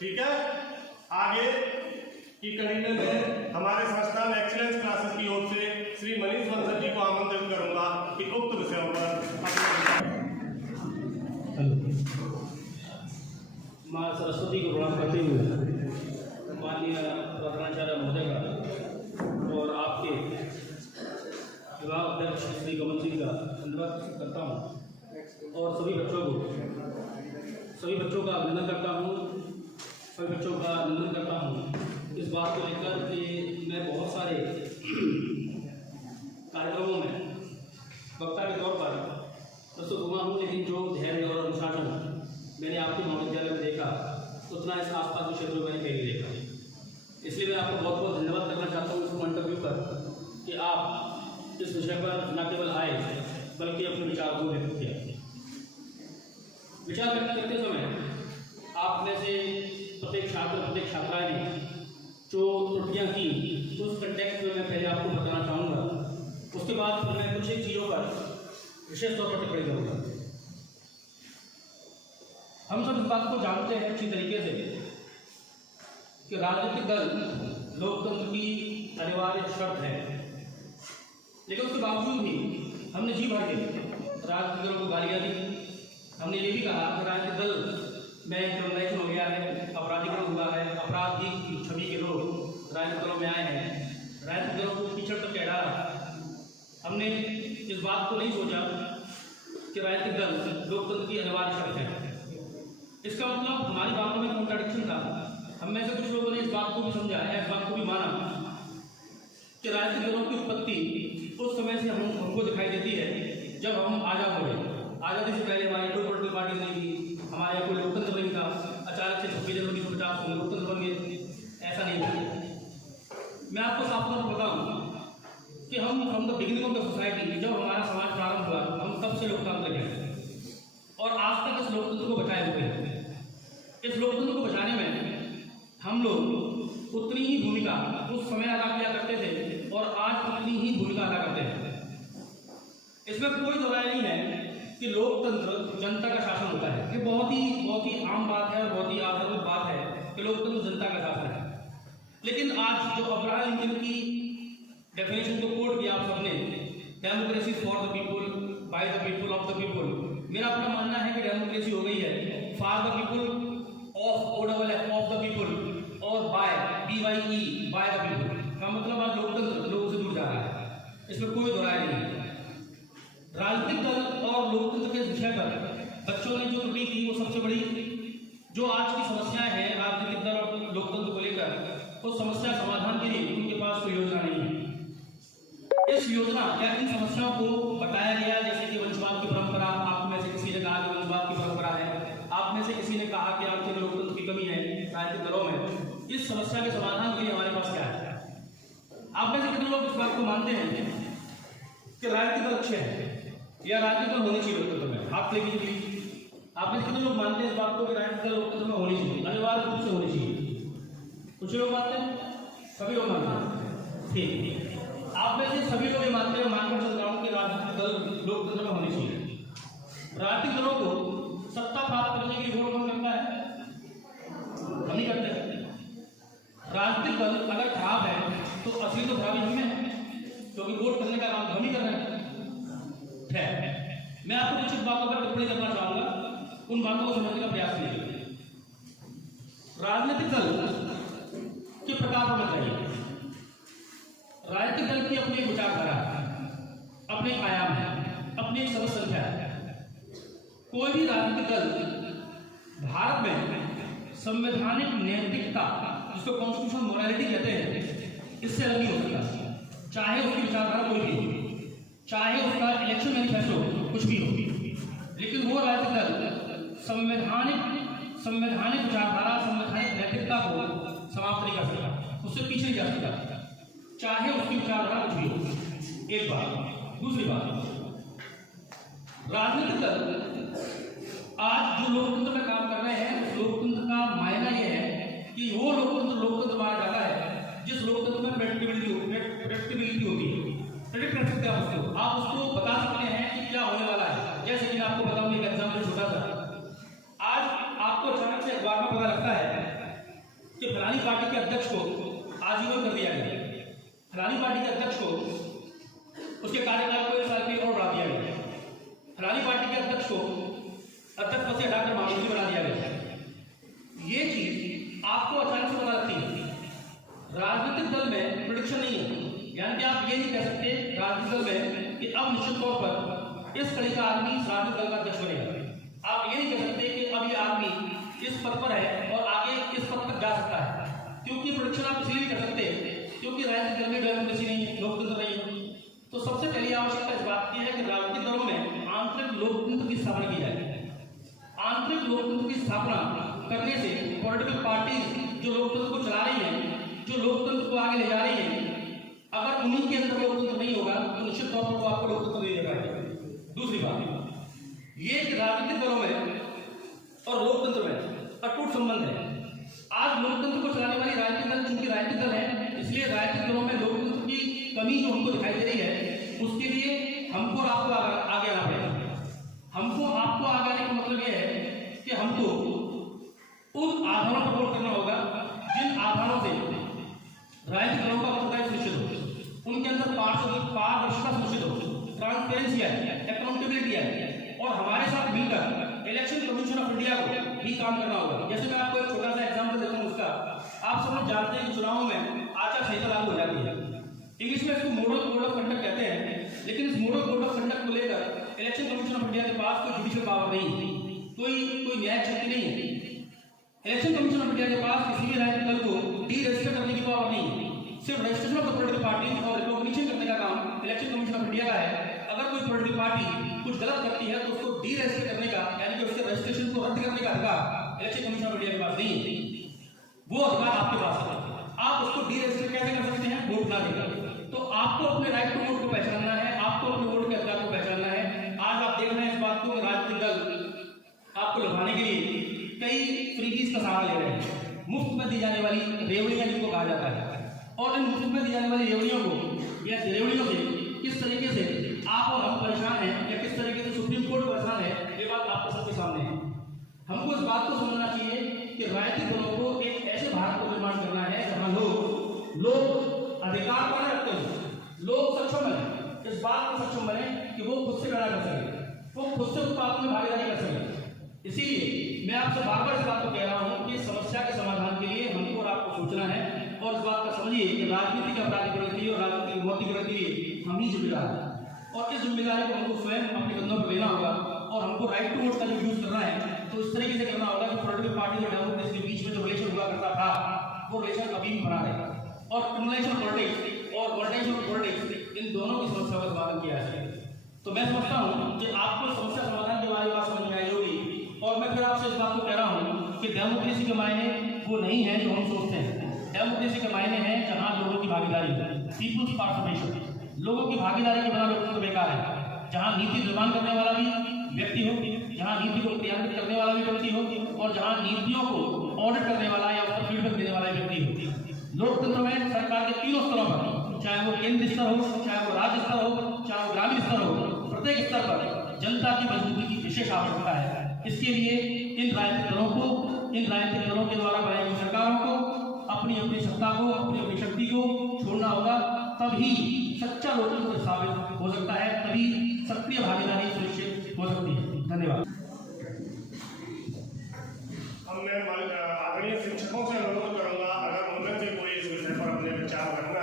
ठीक है। आगे की कड़ी में मैं हमारे संस्थान एक्सीलेंस क्लासेस की ओर से श्री मनीष बंसल जी को आमंत्रित करूंगा कि उक्त विषयों पर माँ सरस्वती को प्रणाम करते हुए माननीय प्रधानाचार्य महोदय का और आपके विभाग अध्यक्ष श्री कमल सिंह का धन्यवाद करता हूँ और सभी बच्चों का अभिनंदन करता हूँ इस बात को लेकर कि मैं बहुत सारे कार्यक्रमों में वक्ता के तौर पर प्रस्तुत हुआ हूँ, लेकिन जो धैर्य और अनुशासन मैंने आपके महाविद्यालय में देखा उतना इस आसपास के क्षेत्रों में मैंने कहीं नहीं देखा। इसलिए मैं आपको बहुत बहुत धन्यवाद करना चाहता हूँ इस पॉइंट ऑफ व्यू पर कि आप इस विषय पर न केवल आए बल्कि अपने विचार को व्यक्त किया। विचार व्यक्त करते समय आप में से प्रत्येक छात्र प्रत्येक छात्राएं ने जो त्रुटियाँ की उस कंटेक्स्ट में मैं पहले आपको बताना चाहूँगा। उसके बाद फिर मैं कुछ एक चीज़ों पर विशेष तौर पर टिप्पणी करूँगा। हम सब इस बात को जानते हैं अच्छी तरीके से कि राजनीतिक दल लोकतंत्र की अनिवार्य शर्त है, लेकिन उसके बावजूद भी हमने जी भर के राजनीतिक दलों को गालियाँ दी। हमने ये भी कहा कि राजनीतिक दल में क्रिमिनलाइजेशन हो गया है, अपराधीकरण हुआ है, अपराधी की छवि के लोग राजनीतिक दलों में आए हैं, राजनीतिक दलों को कीचड़ तक डाला। हमने इस बात को नहीं सोचा कि राजनीतिक दल लोकतंत्र की अनिवार्य शर्त है। इसका मतलब हमारी बातों में कॉन्ट्राडिक्शन था। हम में से कुछ लोगों ने इस बात को भी समझा है, इस बात को भी माना कि राजनीतिक दलों की उत्पत्ति उस समय से हमको दिखाई देती है जब हम आज़ाद हो गए। आज़ादी से पहले हमारी कोई पॉलिटिकल पार्टी नहीं थी, हमारे यहाँ कोई लोकतंत्र नहीं था। अचानक से 26 जनवरी 1950 में लोकतंत्र बन गए, ऐसा नहीं था। मैं आपको साफ तौर पर बताऊँ कि हम from the beginning of the society, जब हमारा समाज प्रारंभ हुआ, हम तब से लोकतांत्रिक हैं और आज तक इस लोकतंत्र को बचाए हुए हैं। इस लोकतंत्र को बचाने में हम लोग उतनी ही भूमिका उस समय अदा किया करते थे और आज उतनी ही भूमिका अदा करते हैं। इसमें कोई दो राय नहीं है कि लोकतंत्र जनता का शासन होता है। ये बहुत ही आम बात है और बहुत ही आधारभूत बात है कि लोकतंत्र जनता का शासन है। लेकिन आज जो अब्राहम लिंकन की डेफिनेशन को कोट किया आप सबने, democracy for the people, by the people, of the people, मेरा अपना मानना है कि डेमोक्रेसी हो गई है for the people, of the people और by BYE, by the people का मतलब आज लोकतंत्र लोगों से दूर जा रहा है। इसमें कोई दो राय नहीं है। राजनीतिक दल और लोकतंत्र के विषय पर बच्चों ने जो त्रुटि की वो सबसे बड़ी जो आज की समस्याएं हैं राजनीतिक दल और लोकतंत्र को लेकर, उस समस्या समाधान के लिए उनके पास कोई योजना नहीं है। इस योजना या इन समस्याओं को बताया गया जैसे कि वंशवाद की परंपरा, आप में से किसी ने कहा कि वंशवाद की परंपरा है, आप में से किसी ने कहा कि आर्थिक लोकतंत्र की कमी है राजनीतिक दलों में। इस समस्या के समाधान के लिए हमारे पास क्या है? आप में से कितने लोग इस बात को मानते हैं कि राजनीतिक दल अच्छे हैं या राजनीतिक दल होनी चाहिए लोकतंत्र में? हाथ लेके प्लीज। आप में से कितने लोग मानते हैं इस बात को कि राजनीतिक दल लोकतंत्र में होनी चाहिए, अनिवार्य रूप से होनी चाहिए? कुछ लोग मानते हैं, सभी लोग मानते हैं। ठीक, आप में से सभी लोग ये मानते हैं, मानकर चल रहा हूं कि राजनीतिक दल लोकतंत्र में होनी चाहिए। राजनीतिक दलों को सत्ता प्राप्त करने के लिए वोट कौन करता है? हम नहीं करते। राजनीतिक दल अगर खराब है तो असली तो खराबी हम में है, क्योंकि वोट करने का काम हम ही कर रहे हैं। मैं आपको कुछ बातों पर टिप्पणी करना चाहूंगा, उन बातों को समझने का प्रयास कीजिए। राजनीतिक दल के प्रकार होना चाहिए। राजनीतिक दल की अपनी एक विचारधारा है, अपने एक आयाम है, अपनी एक सदस्य संख्या है। कोई भी राजनीतिक दल भारत में संवैधानिक नैतिकता, जिसको कॉन्स्टिट्यूशनल मोरालिटी कहते हैं, इससे अलग नहीं हो सकता। चाहे उसकी विचारधारा कोई भी हो, चाहे उसका इलेक्शन मैनिफेस्टो कुछ भी हो, लेकिन वो राजनीतिक दल संवैधानिक विचारधारा, संवैधानिक नैतिकता को समाप्त नहीं कर सकता, उससे पीछे नहीं जा सकता, चाहे उसकी विचारधारा कुछ भी हो। एक बात। दूसरी बात, राजनीतिक दल आज जो लोकतंत्र में काम कर रहे हैं, उस लोकतंत्र का मायना यह है कि वो लोकतंत्र माना जाता है जिस लोकतंत्र में प्रेडिक्टेबिलिटी होती है। प्रेडिक्ट कर सकते हैं उसको, आप उसको बता सकते हैं कि क्या होने वाला है। जैसे कि मैं आपको बताऊं एक एग्जाम्पल छोटा सा। आज आपको अचानक से अखबार में पता लगता है अध्यक्ष को उसके कार्यकाल को 1 साल के लिए और बढ़ा दिया गया। फलानी पार्टी के अध्यक्ष को अध्यक्ष पद से हटाकर महामंत्री बना दिया गया। ये चीज आपको अचानक से पता लगती है। राजनीतिक दल में प्रेडिक्शन नहीं है, यानी कि आप ये नहीं कह सकते राजनीतिक दल में कि अब निश्चित तौर पर इस कड़ी का आदमी राजनीतिक दल का अध्यक्ष बनेगा। आप ये नहीं कह सकते कि अब ये आदमी इस पद पर है और आगे इस पद तक जा सकता है, क्योंकि प्रेडिक्शन आप इसलिए नहीं कर सकते क्योंकि राजनीतिक दल में डेमोक्रेसी नहीं है, लोकतंत्र नहीं है। तो सबसे पहली आवश्यकता इस बात की है कि राजनीतिक दलों में आंतरिक लोकतंत्र की स्थापना की जाए। आंतरिक लोकतंत्र की स्थापना करने से पॉलिटिकल पार्टी जो लोकतंत्र को चला रही है, जो लोकतंत्र को आगे ले जा रही है, अगर उन्हीं के अंदर लोकतंत्र नहीं होगा तो निश्चित तौर पर वो आपको लोकतंत्र नहीं दे पाएंगे। दूसरी बात ये कि राजनीतिक दलों में और लोकतंत्र में अटूट संबंध है। आज लोकतंत्र को चलाने वाली राजनीतिक दल चूंकि राजनीतिक दल है, इसलिए राजनीतिक दलों में लोकतंत्र की कमी जो हमको दिखाई दे रही है, उसके लिए हमको और आपको आगे आना पड़ेगा। हमको आपको आगे आने का मतलब यह है कि हमको उन आधारों पर वोट करना होगा जिन आधारों से राजनीतिक दलों का मतदान सुनिश्चित हो, उनके अंदर पारदर्शिता सुनिश्चित हो, ट्रांसपेरेंसी है, अकाउंटेबिलिटी है, और हमारे साथ मिलकर इलेक्शन कमीशन ऑफ इंडिया को भी काम करना होगा। जैसे मैं आपको एक छोटा सा एग्जांपल देता हूँ उसका। आप सब लोग जानते हैं कि चुनावों में आचार संहिता लागू हो जाती है। इंग्लिश में इसको मॉडल कोड ऑफ कंडक्ट कहते हैं, लेकिन इस मॉडल कोड ऑफ कंडक्ट को लेकर इलेक्शन कमीशन ऑफ इंडिया के पास कोई जुडिशियल पावर नहीं है, कोई न्यायिक शक्ति नहीं है। इलेक्शन कमीशन ऑफ इंडिया के पास किसी भी राजनीतिक दल को डी रजिस्टर करने की पावर नहीं है। सिर्फ registration of the political party और रिकॉग्निशन करने का काम इलेक्शन कमीशन ऑफ इंडिया का है। अगर कोई पॉलिटिकल पार्टी कुछ गलत करती है तो उसको डी रजिस्टर करने का, यानी कि उसके रजिस्ट्रेशन को रद्द करने का अधिकार इलेक्शन कमीशन ऑफ इंडिया के पास नहीं है। वो अधिकार आपके पास है। आप उसको डी रजिस्टर कैसे कर सकते हैं? वोट ना देकर। तो आपको अपने राइट टू वोट को पहचानना है, आपको अपने वोट के अधिकार को पहचानना है। आज आप देख रहे हैं इस बात को कि राजनीतिक दल आपको लुभाने के लिए कई फ्रीबीज का सहारा ले रहे हैं। मुफ्त में दी जाने वाली रेवड़ियां जिनको कहा जाता है, और इन मुफ्त में दी जाने वाली रेवड़ियों को या रेवड़ियों से किस तरीके से आप और हम परेशान हैं या किस तरीके से सुप्रीम कोर्ट परेशान है, ये बात आपके सबके सामने है। हमको इस बात को समझना चाहिए कि राजनीतिक दलों को एक ऐसे भारत को निर्माण करना है जहां लोग अधिकार बनाए रखते हैं, लोग सक्षम बने, इस बात को सक्षम बने कि वो खुद से पैदा कर सके, वो खुद से उत्पादन में भागीदारी कर सके। इसीलिए मैं आपसे बार बार इस बात को कह रहा हूं कि समस्या के समाधान के लिए हमको और आपको सोचना है, और इस बात का समझिए कि राजनीति के अपराधीकरण के लिए और राजनीति के मौतीकरण के लिए हम ही जिम्मेदार हैं, और इस जिम्मेदारी को हमको स्वयं अपने कंधों पर लेना होगा। और हमको राइट टू वोट का जो यूज करना है तो इस तरीके से करना होगा कि पॉलिटिकल पार्टी और डेमोक्रेसी के बीच में जो रिलेशन हुआ करता था वो रिलेशन अभी भी बना रहेगा, और क्रिमिनलाइजेशन पॉलिटिक्स और मॉडर्नाइजेशन पॉलिटिक्स इन दोनों की समस्या का समाधान किया जाए। तो मैं समझता हूँ कि आपको समस्या समाधान के बारे में बात समझ में आई होगी, और मैं फिर आपसे इस बात को कह रहा हूँ कि डेमोक्रेसी के मायने वो नहीं है जो हम सोचते हैं। डेमोक्रेसी के मायने हैं जहाँ लोगों की भागीदारी हो, पीपुल्स पार्टिसिपेशन। लोगों की भागीदारी के बिना लोकतंत्र बेकार है। जहाँ नीति निर्माण करने वाला भी व्यक्ति हो, जहाँ नीति को क्रियान्वित करने वाला भी व्यक्ति हो, और जहाँ नीतियों को ऑडिट करने वाला या उसका फीडबैक देने वाला व्यक्ति हो। लोकतंत्र में सरकार के तीनों स्तरों पर, चाहे वो केंद्र स्तर हो, चाहे वो राज्य स्तर हो, चाहे वो ग्रामीण स्तर हो, प्रत्येक स्तर पर जनता की मजबूती की विशेष आवश्यकता है। इसके लिए इन राजनीतिक दलों के द्वारा बनाई गई सरकारों को अपनी अपनी सत्ता को, अपनी अपनी शक्ति को छोड़ना होगा, तभी सच्चा लोकतंत्र स्थापित हो सकता है, तभी सक्रिय भागीदारी सुनिश्चित हो सकती है। धन्यवाद। अब मैं आदरणीय शिक्षकों से अनुरोध करूंगा, अगर उनमें से कोई इस विषय पर अपने विचार रखना